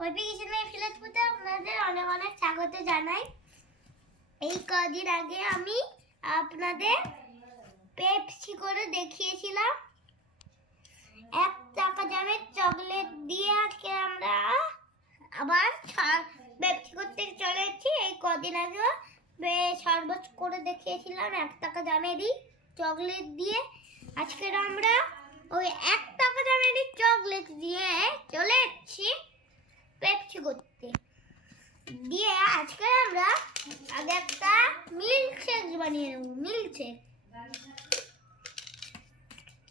Poppy কিচেনে ফিলাতপুরতে আপনাদের অনেক অনেক স্বাগত জানাই। এই কদিন আগে আমি আপনাদের পেপসি করে দেখিয়েছিলাম 1 টাকা দামের চকলেট দিয়ে। আজকে আমরা আবার পেপসি করতে চলে এসেছি। এই কদিন আগে শরবত করে দেখিয়েছিলাম 1 টাকা দামেরই চকলেট দিয়ে। আজকে আমরা ওই 1 টাকা দামেরই চকলেট দিয়ে চলে এসেছি পেপসি করতে দিয়ে। আজকে আমরা আগে একটা মিল্কশেক বানিয়ে নেব। মিল্কশেক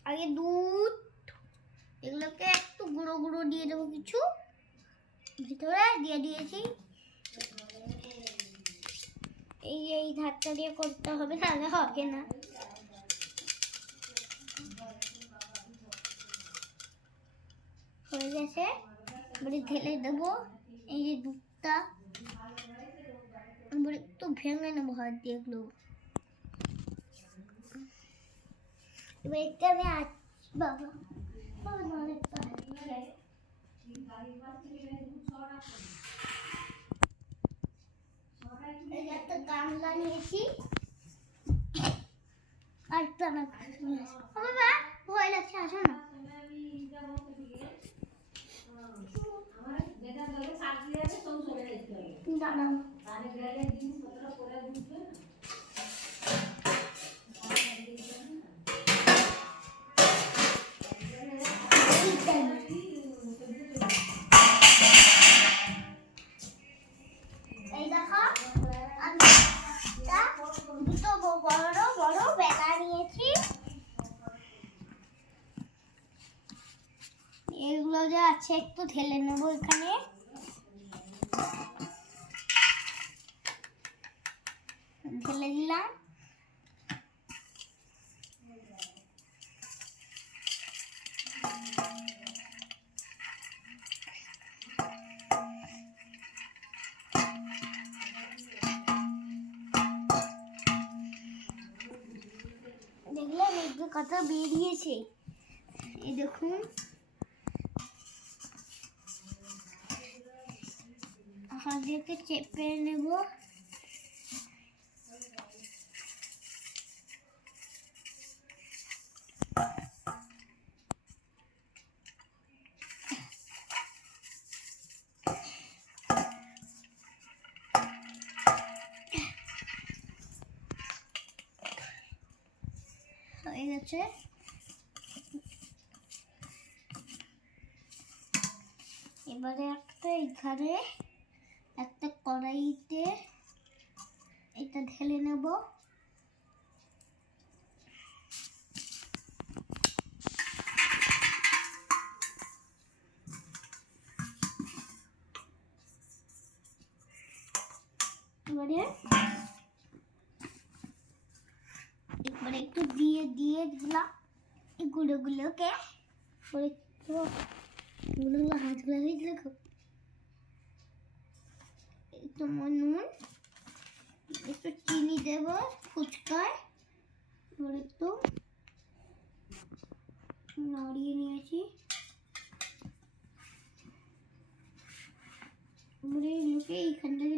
আগে দুধ এগুলোকে একটু গুঁড়ো গুঁড়ো দিয়ে দেবো, কিছু ভিতরে দিয়ে দিয়েছি। এই ধারটা দিয়ে করতে হবে, তাহলে হবে না। হয়ে গেছে, এবারে ঢেলে দেবো এই যে দুধটা। এবারে একটু ভেঙে নেবো হাত দিয়ে এগুলো। এবার একটু আমি বাবা একটা গামলা নিয়েছি আর একটা বাবা ভয় লাগছে, আসো না। এই দেখো আমি দুটো বড় বড় বেলা নিয়েছি। এগুলো যে আছে একটু ঢেলে নেবো এখানে। ঢেলে দিলাম। দেখলাম একটু কথা বেরিয়েছে, এই দেখুন। হাতটাকে চেপে নেব। হয়ে গেছে। এবারে একটা এখানে একটা কড়াইতে এটা ঢেলে নেব। এবারে একটু দিয়ে দিলাম এই গুঁড়োগুলোকে। গুঁড়োগুলো হাতগুলো দিয়ে দেখো, একটু নুন, একটু চিনি দেবো ফুচকায়। একটু নড়িয়ে নিয়েছি। এগুলোকে এইখান থেকে